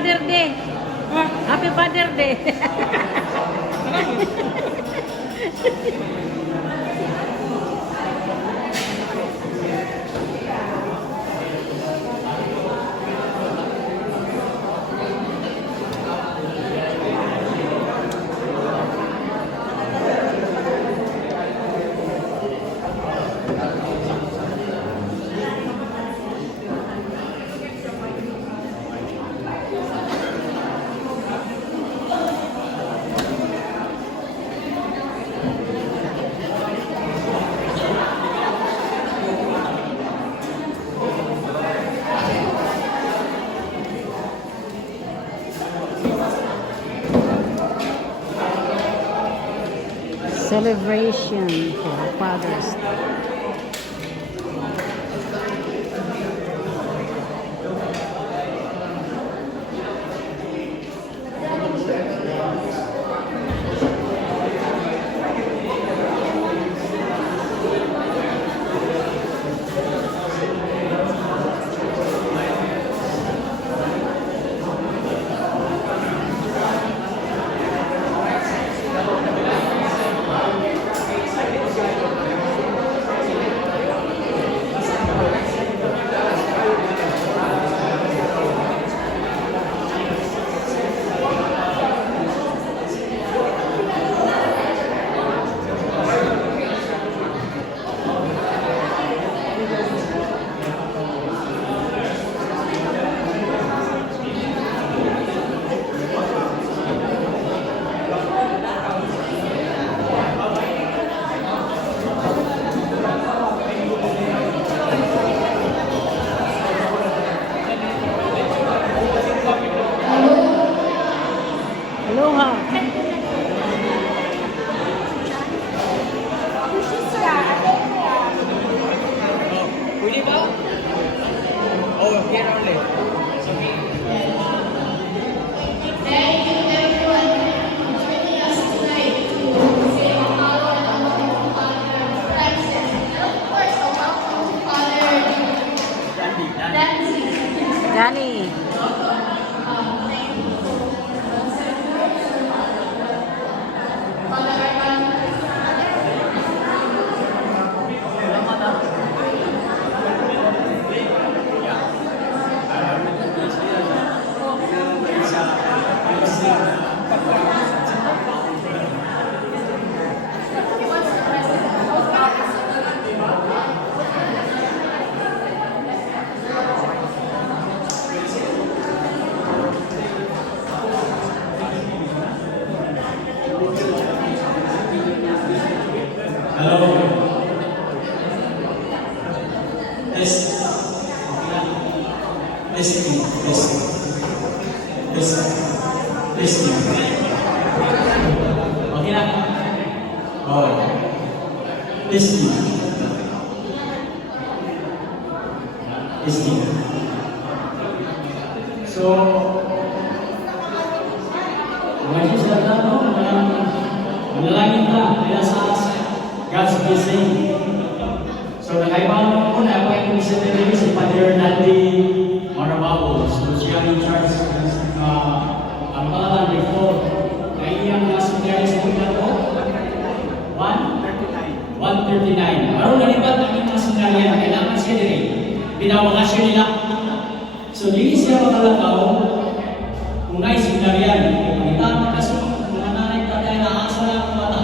Father Day. Happy Father Day. Celebration for Father's Day. Aloha. Pwede ba? Oh, here only. It's okay. Thank you everyone for joining us tonight to say a hello and a welcome to Father Francis. And of course, a welcome to Father Dancy. Danny. Father Arman. Hello. Yes. Listening. Okay na? Oh. Listening. So, mga sila na, manalangin na, kaya sa God's blessing. So, nakaibang ko na ako yung missionary si Father Nandi Marabao. So, siya in charge ang pangalan before. Kaya iyang seminary sa mga ito, 139. Araw na libat ang mga seminary na kailangan siya din. Pinawakasyon nila. So, hindi siya makalakaw kung na'y seminaryan. Kita kasi mga nanay tatay na asa na ang mata.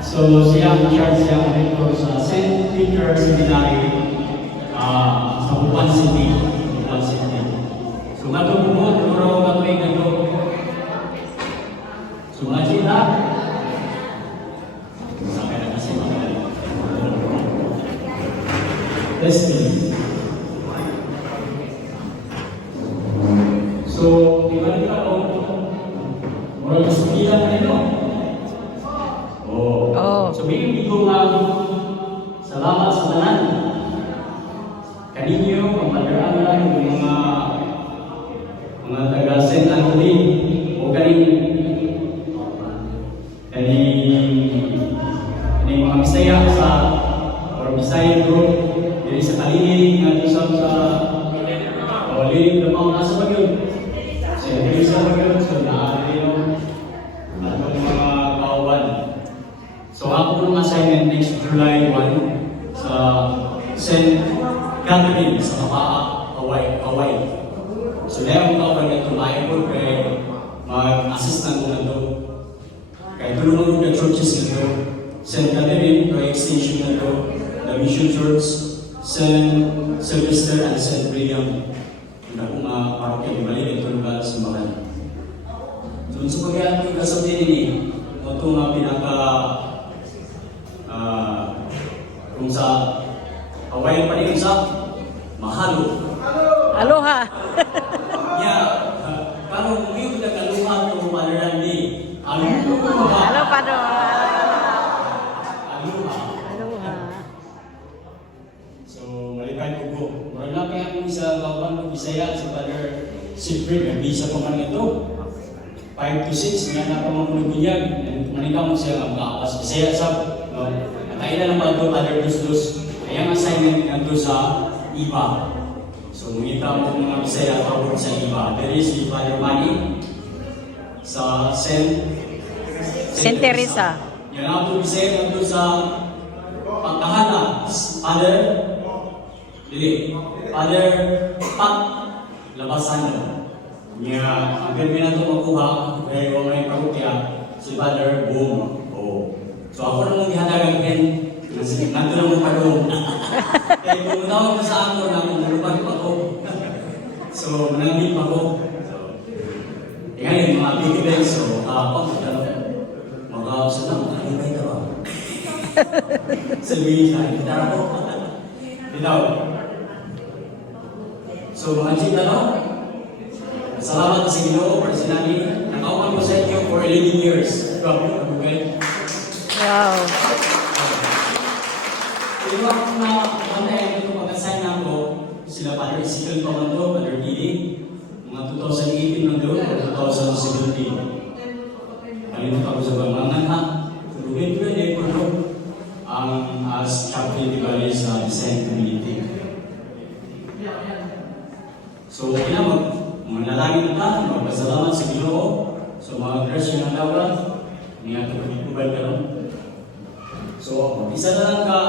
So, siya ang charge siya rector sa St. Peter Seminary sa Buwan City. So, matubukot, puro katuwing ito. So, ngayon na. Sa akin na kasi mga testing. So, ibalik ako. Mura gusto nila na ito. Oh. Sabihin ko nga, salamat sa tanan. Kaninyo, pagpadaraan ng mga taga St. Anthony o kaning mga Bisaya sa Bisaya group diri sa Kalini nga sa liling ng mga nasa bagyo. sa paa, kaway. So dahil ang kaway na tumayo po kay mag-assist ng mga to. Kaya tulungan ng churches nito. St. Catherine, kay extension na to, the Mission Church, St. Sylvester and St. William. Na kung parokya, ibalik ito lugar sa mga. So sa pagkayaan ko kasabdi nini, ito nga pinaka kung sa kawayan pa rin sa mahalo. Aloha. Kalau mungkin kita keluar ke Padang ni, aloha. Halo, Padre. Aloha. Aloha. So, maliban ko po. Murag na kaya kung sa kawan ko Bisaya, si Father Siegfried, ang bisa pa man ito. 5 to 6, nga na pa mga bunyag. Manikaw mo siya ang kaapas Bisaya sa, no? At ayun na naman ito, Father Dus. Kaya ang assignment nito sa iba. So, mungita mo mga Bisaya pabor sa iba. There is si Father Manny sa Saint Teresa. Yan ako Bisaya nito sa pagkahala. Father Pat Labasano. Niya, ang pirmi na ito makuha, kaya yung may parokya, si Father Boom. So ako na mong ihadagan din. Nanto na mong pagod. Kaya kung tawag ko sa ako na kung nalupag pa ko. So, manangin pa ko. Ngayon, mga big events, so, mag-aawsa na, mag-alibay ka ba? Sabihin siya, kita ko. Bitaw. So, mga chika, no? Salamat sa Ginoo for sinani. Nakaupan ko sa inyo for 11 years. Okay? Wow. Pero akong nakakantay ito pag-assign na ako, sila Father Ezekiel Pamando, Father Gili, mga 2018 lang doon, 2017. Kalimutan ko sa bangangan ha. Tulungin ko yun ang as chaplain di Bali sa Descent Community. So, manalangin ka, magpasalamat sa Ginoo, so mga grasya ng lawat, niya ito pagkikubal ka lang. So, isa na lang ka,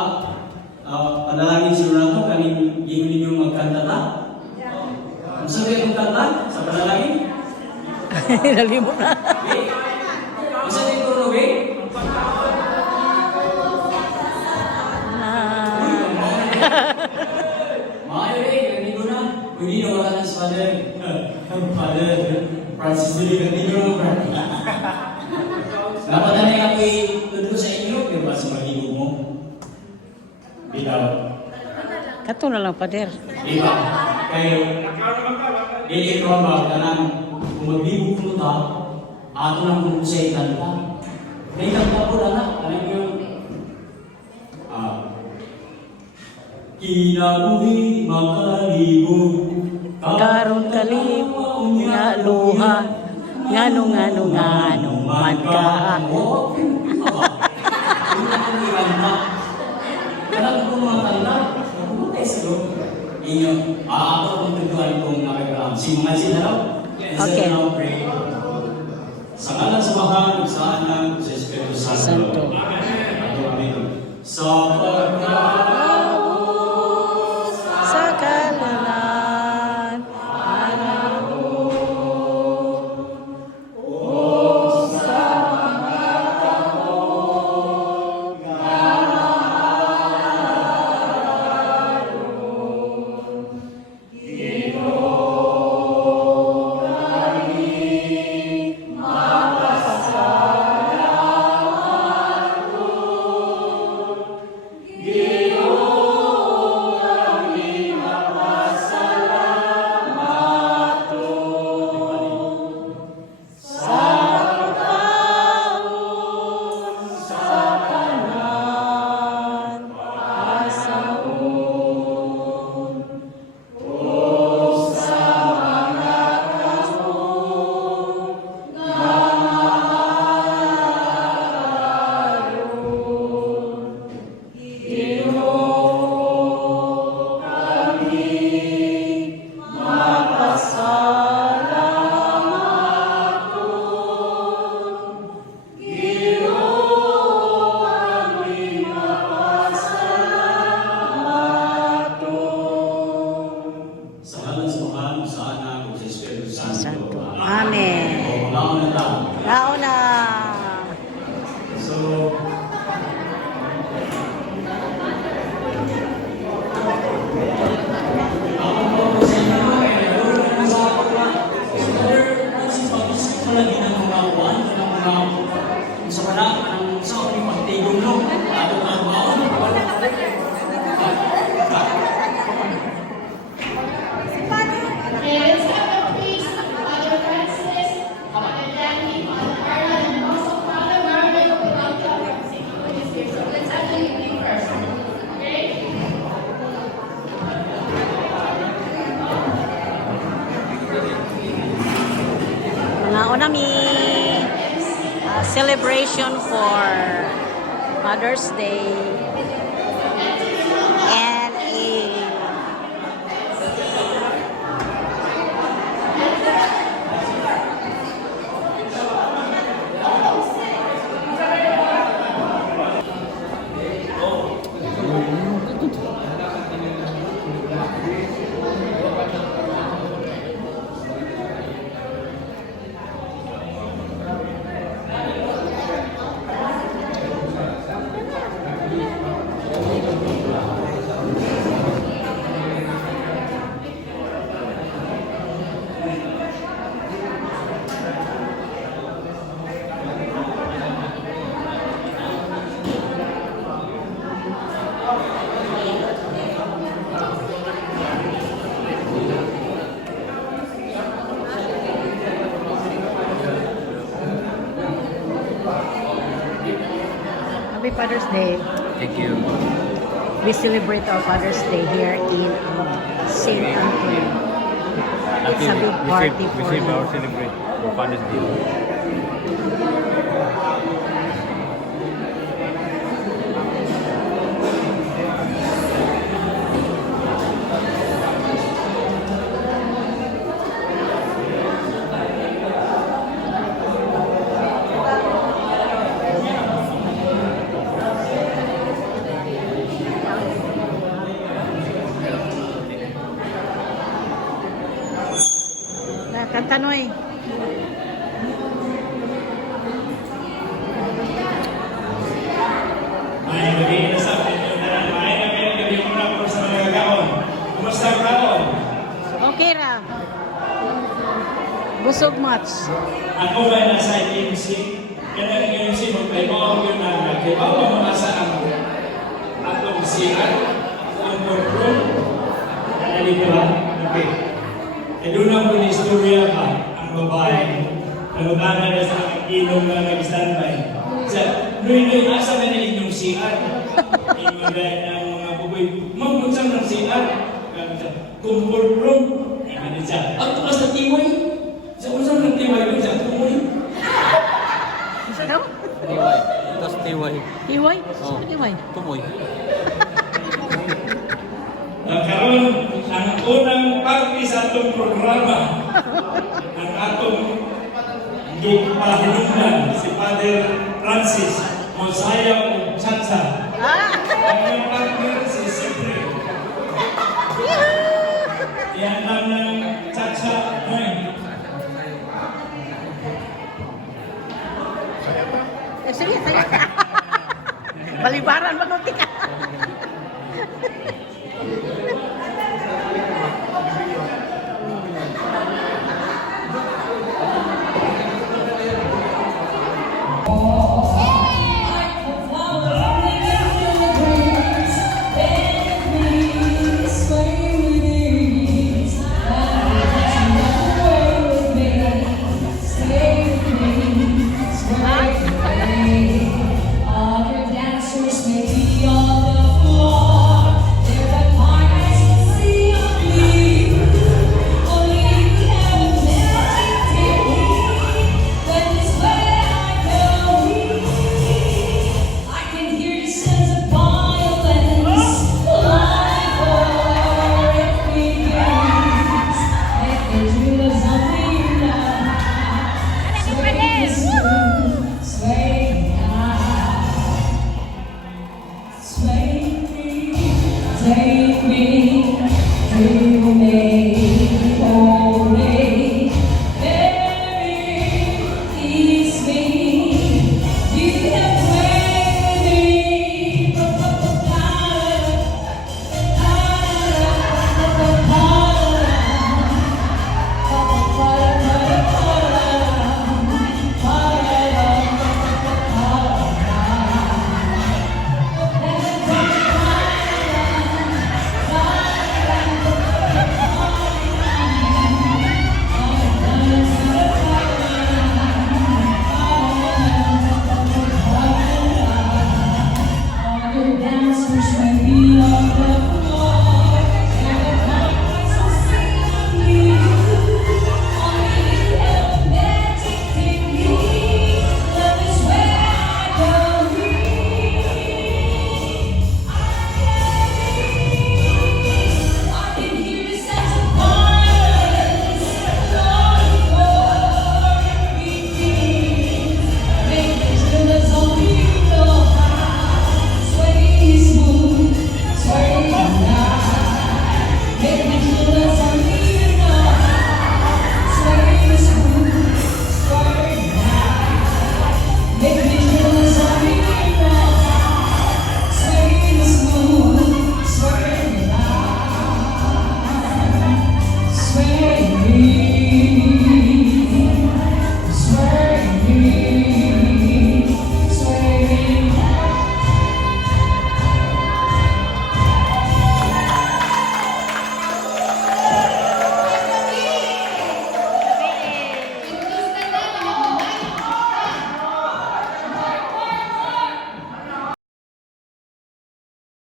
panalangin siguro na ito, kaning iyon ninyong magkanta na. Kung saan kayo magkanta sa panalangin? Nalimot na. Kung saan kayo turno, eh? Maayo eh, ganito na. Pwede na wala na sa Father Francis Dili, ganito na. Napatanay ako itudo sa inyo, pero ba sa maligo mo? Bitaw. Kato na lang, Pader. Diba? Kayo, dili ko ba, kanang kung magbibog mo ta, ato nang kumusaitan ka. May kanta po na, kanang yung, kinabuhi makalibog, Karon kalib, nga luha, ngano man ka ako. Kanang kung mga tanda, kumutay sa loob. Inyo, ako kung tutuan kong nakagaam. Simungan sila raw. Okay. Sa ngalan sa mahal, sa anak, sa Espiritu Santo. Santo. Amen. Sa pagkaos, Sa kalalan, alam mo, o sa Mauna tao. Nauna. So, ako po sa inyo ay nagulong naman sa ako pa. So, Brother Francis, pag-isip ko lagi ng mga uwan, ng mga sa wala, ang sa ako yung magtigong no, ato ang baon, And let's have the priest, Father Francis, Father Danny, Father Arnold, and also Father Mario Peralta from St. Louis here. So let's have the evening first. Okay? Mga unami celebration for Mother's Day and a Happy Father's Day. Thank you. We celebrate our Father's Day here in St. Anthony. It's a big party we for save you. our celebrate for Father's Day. Kanta Noy. May gabi na sa atin yung tanan. May gabi muna po sa mga gagawin. Kumusta ang gagawin? Okay ra. Busog much. Ako ba nasa IMC? Kaya ang IMC magpaibo ako yung nalag. Kaya ba mga sa ang atong siyan? Ang boardroom? Kaya dito ba? Okay. E doon ang mga istorya ba? Ang babae. Nagugana na sa inom na nag-standby. Sa Noy, asa na inyong siyan? Inyong dahil ng mga buboy. Mamunsang ng siyan. Kung boardroom. Ano siya? Ang tukas na tiway. Sa unsang ng tiway doon sa tumoy. Isa daw? Tiway. Tapos tiway. Iway? Oh. Iway. Tumoy. Karon ang unang parte sa atong programa ang atong gipahinungdan si Father Francis Mosiah o Chacha. Ang iyong partner si Sipre. Yan lang ng Chacha. Sige, sige. Balibaran magunti ka. Other dancers may be on the floor. They're the partners to see only. Only you can meditate. When it's where I go, I can hear the sense of violence. Like before it begins. If the dream of something now, sway me, take me, dream me.